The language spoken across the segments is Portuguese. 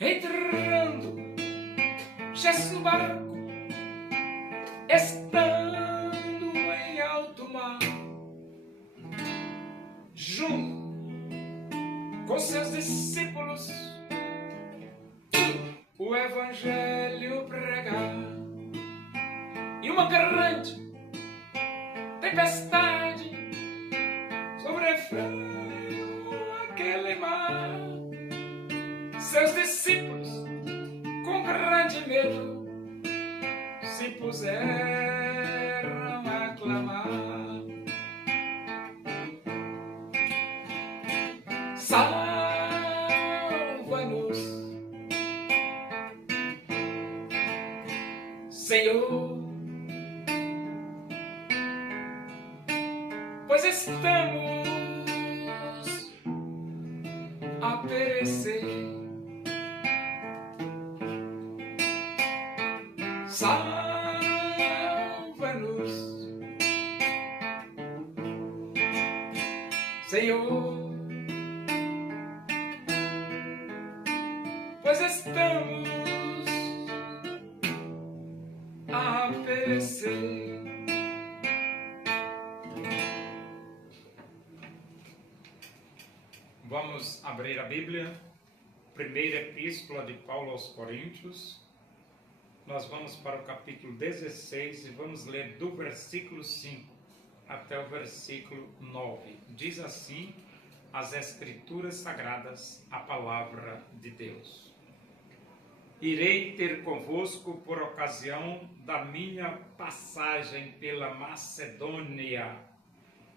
Entrando Jesus no barco, estando em alto mar, junto com seus discípulos, o evangelho pregar. E uma grande tempestade sobrefreou aquele mar. Seus discípulos, com grande medo, se puseram a clamar: salva-nos, Senhor, pois estamos a perecer. Salva-nos, Senhor, pois estamos a perecer. Vamos abrir a Bíblia, primeira epístola de Paulo aos Coríntios. Nós vamos para o capítulo 16 e vamos ler do versículo 5 até o versículo 9. Diz assim as Escrituras Sagradas, a palavra de Deus: irei ter convosco por ocasião da minha passagem pela Macedônia,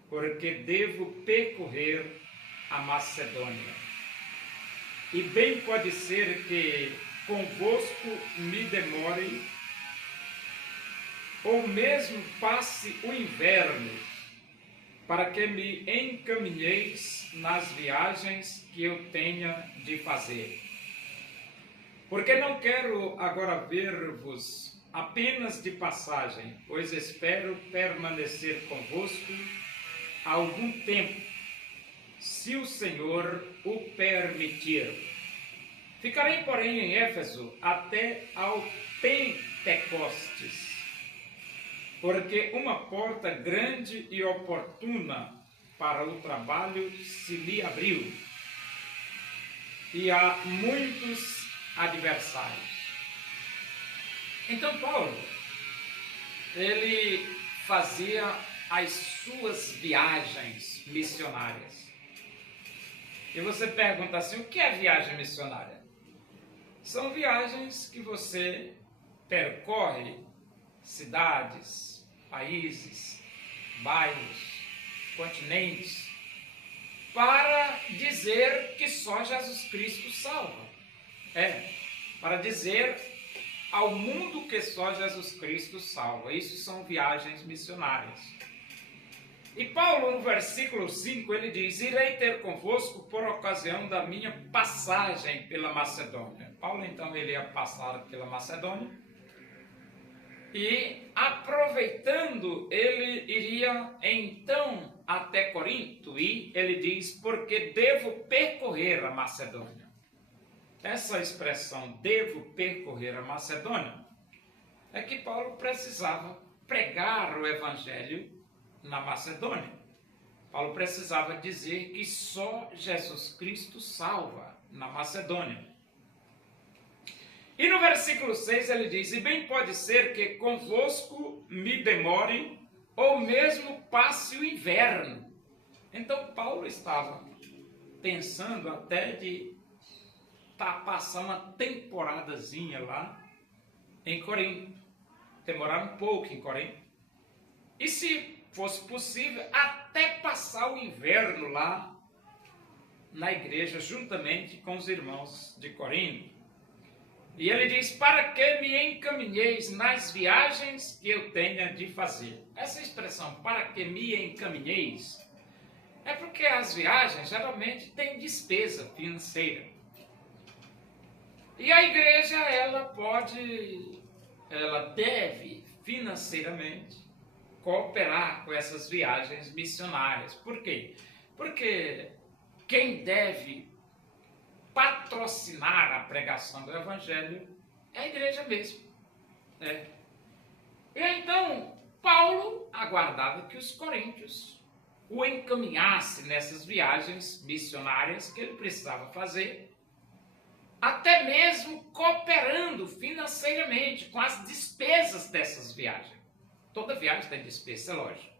porque devo percorrer a Macedônia. E bem pode ser que convosco me demore, ou mesmo passe o inverno, para que me encaminheis nas viagens que eu tenha de fazer. Porque não quero agora ver-vos apenas de passagem, pois espero permanecer convosco algum tempo, se o Senhor o permitir. Ficarei, porém, em Éfeso até ao Pentecostes, porque uma porta grande e oportuna para o trabalho se me abriu, e há muitos adversários. Então Paulo, ele fazia as suas viagens missionárias. E você pergunta assim, o que é viagem missionária? São viagens que você percorre cidades, países, bairros, continentes, para dizer que só Jesus Cristo salva. Para dizer ao mundo que só Jesus Cristo salva. Isso são viagens missionárias. E Paulo, no versículo 5, ele diz: irei ter convosco por ocasião da minha passagem pela Macedônia. Paulo, então, ele ia passar pela Macedônia. E, aproveitando, ele iria, então, até Corinto. E ele diz, porque devo percorrer a Macedônia. Essa expressão, devo percorrer a Macedônia, é que Paulo precisava pregar o Evangelho na Macedônia. Paulo precisava dizer que só Jesus Cristo salva na Macedônia. E no versículo 6 ele diz, e bem pode ser que convosco me demore, ou mesmo passe o inverno. Então Paulo estava pensando até de passar uma temporadazinha lá em Corinto, demorar um pouco em Corinto. E se fosse possível, até passar o inverno lá na igreja, juntamente com os irmãos de Corinto. E ele diz, para que me encaminheis nas viagens que eu tenha de fazer. Essa expressão, para que me encaminheis, é porque as viagens geralmente têm despesa financeira. E a igreja, ela deve financeiramente cooperar com essas viagens missionárias. Por quê? Porque quem deve patrocinar a pregação do Evangelho é a igreja mesmo. Né? E então, Paulo aguardava que os coríntios o encaminhassem nessas viagens missionárias que ele precisava fazer, até mesmo cooperando financeiramente com as despesas dessas viagens. Toda viagem tem despesa, é lógico.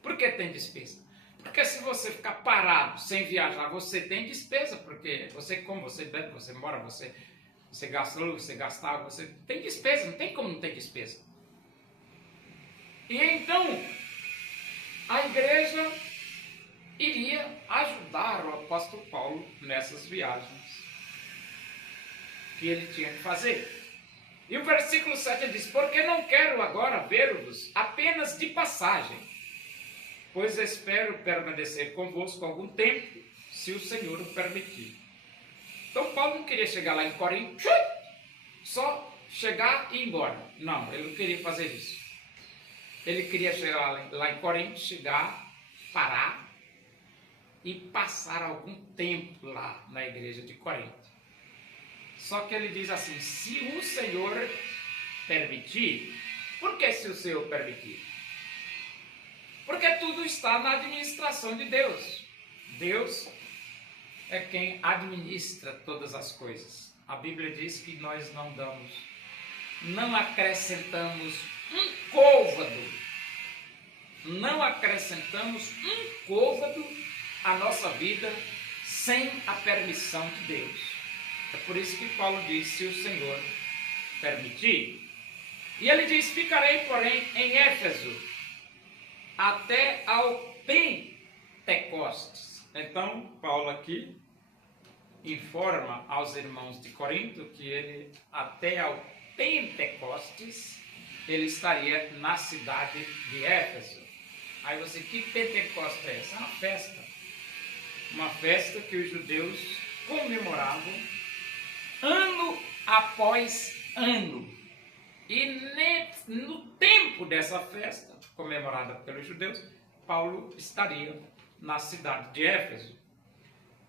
Por que tem despesa? Porque se você ficar parado sem viajar, você tem despesa, porque você come, você bebe, você mora, você gasta luz, você gasta água, você tem despesa, não tem como não ter despesa. E então, a igreja iria ajudar o apóstolo Paulo nessas viagens que ele tinha que fazer. E o versículo 7 diz: porque não quero agora ver-vos apenas de passagem, pois espero permanecer convosco algum tempo, se o Senhor o permitir. Então Paulo não queria chegar lá em Corinto, só chegar e ir embora. Não, ele não queria fazer isso. Ele queria chegar lá em Corinto, chegar, parar e passar algum tempo lá na igreja de Corinto. Só que ele diz assim: se o Senhor permitir. Por que se o Senhor permitir? Porque tudo está na administração de Deus. Deus é quem administra todas as coisas. A Bíblia diz que nós não acrescentamos um côvado à nossa vida sem a permissão de Deus. É por isso que Paulo diz: se o Senhor permitir. E ele diz: ficarei, porém, em Éfeso até ao Pentecostes. Então, Paulo aqui informa aos irmãos de Corinto que ele, até ao Pentecostes, ele estaria na cidade de Éfeso. Aí você, que Pentecostes é essa? É uma festa. Uma festa que os judeus comemoravam ano após ano. E no tempo dessa festa, comemorada pelos judeus, Paulo estaria na cidade de Éfeso.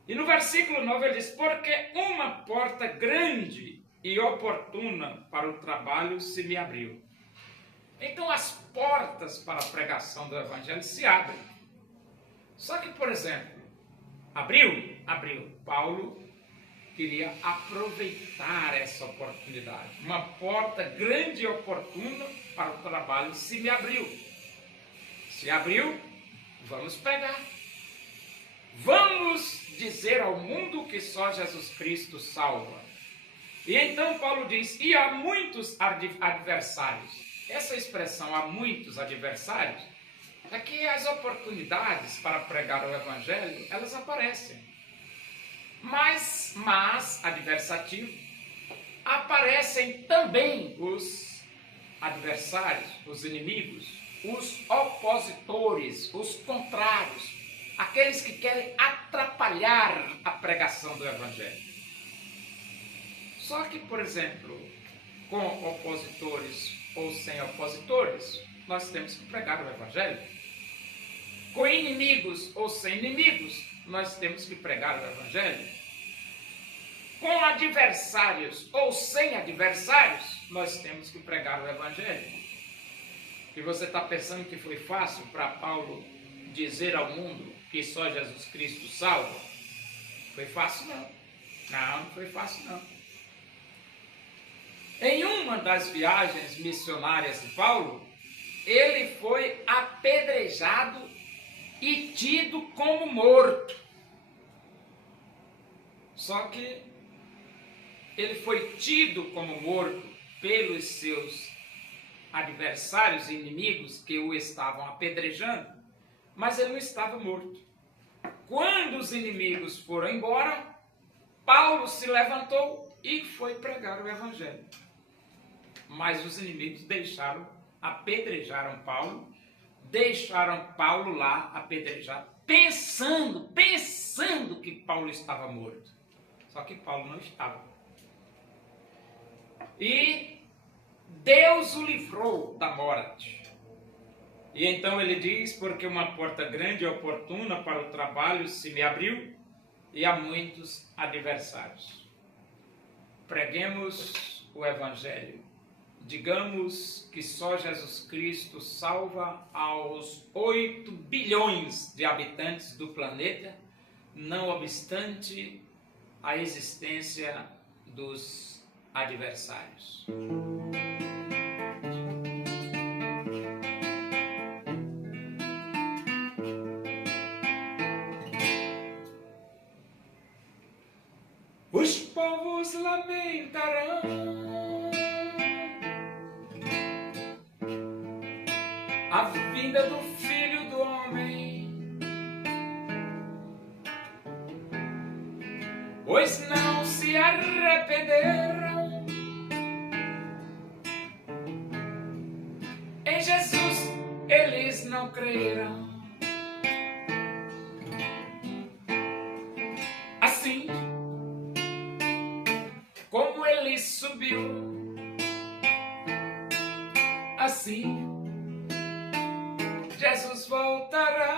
E no versículo 9 ele diz: porque uma porta grande e oportuna para o trabalho se me abriu. Então as portas para a pregação do Evangelho se abrem. Só que, por exemplo, abriu. Paulo queria aproveitar essa oportunidade. Uma porta grande e oportuna para o trabalho se me abriu. Se abriu, vamos pregar. Vamos dizer ao mundo que só Jesus Cristo salva. E então Paulo diz: e há muitos adversários. Essa expressão, há muitos adversários, é que as oportunidades para pregar o Evangelho, elas aparecem. Mas adversativo, aparecem também os adversários, os inimigos, os opositores, os contrários, aqueles que querem atrapalhar a pregação do Evangelho. Só que, por exemplo, com opositores ou sem opositores, nós temos que pregar o Evangelho. Com inimigos ou sem inimigos, nós temos que pregar o Evangelho. Com adversários ou sem adversários, nós temos que pregar o Evangelho. E você está pensando que foi fácil para Paulo dizer ao mundo que só Jesus Cristo salva? Foi fácil não. Não foi fácil não. Em uma das viagens missionárias de Paulo, ele foi apedrejado e tido como morto. Só que ele foi tido como morto pelos seus adversários e inimigos que o estavam apedrejando, mas ele não estava morto. Quando os inimigos foram embora, Paulo se levantou e foi pregar o Evangelho. Mas os inimigos apedrejaram Paulo, deixaram Paulo lá apedrejado, pensando que Paulo estava morto. Só que Paulo não estava. E Deus o livrou da morte. E então ele diz, porque uma porta grande e oportuna para o trabalho se me abriu, e há muitos adversários. Preguemos o Evangelho. Digamos que só Jesus Cristo salva aos 8 bilhões de habitantes do planeta, não obstante a existência dos adversários. Os povos lamentarão a vinda do Filho do Homem, pois não se arrependeram. Em Jesus eles não creram. Assim como ele subiu, assim Jesus voltará.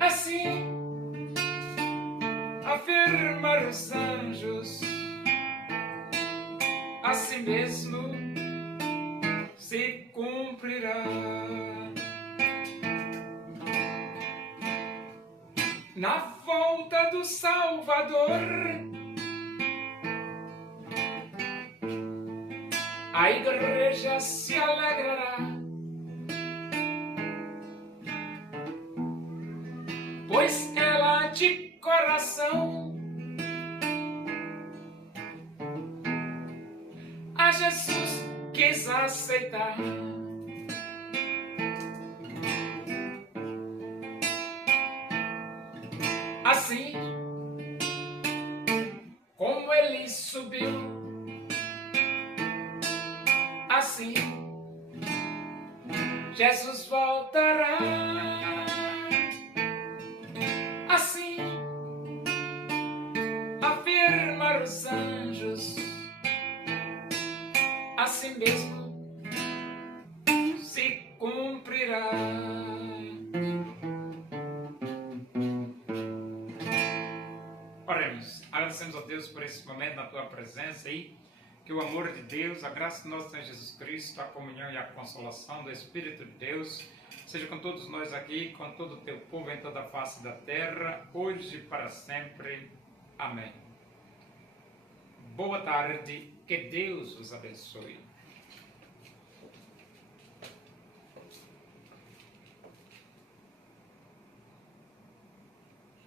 Assim afirmar os anjos, assim mesmo se cumprirá. Na volta do Salvador, a igreja se alegrará, pois ela de coração a Jesus quis aceitar. Assim como ele subiu, assim Jesus voltará. Assim afirmar os anjos, assim mesmo se cumprirá. Oremos. Agradecemos a Deus por esse momento na tua presença e que o amor de Deus, a graça do nosso Senhor Jesus Cristo, a comunhão e a consolação do Espírito de Deus seja com todos nós aqui, com todo o teu povo em toda a face da terra, hoje e para sempre. Amém. Boa tarde, que Deus os abençoe.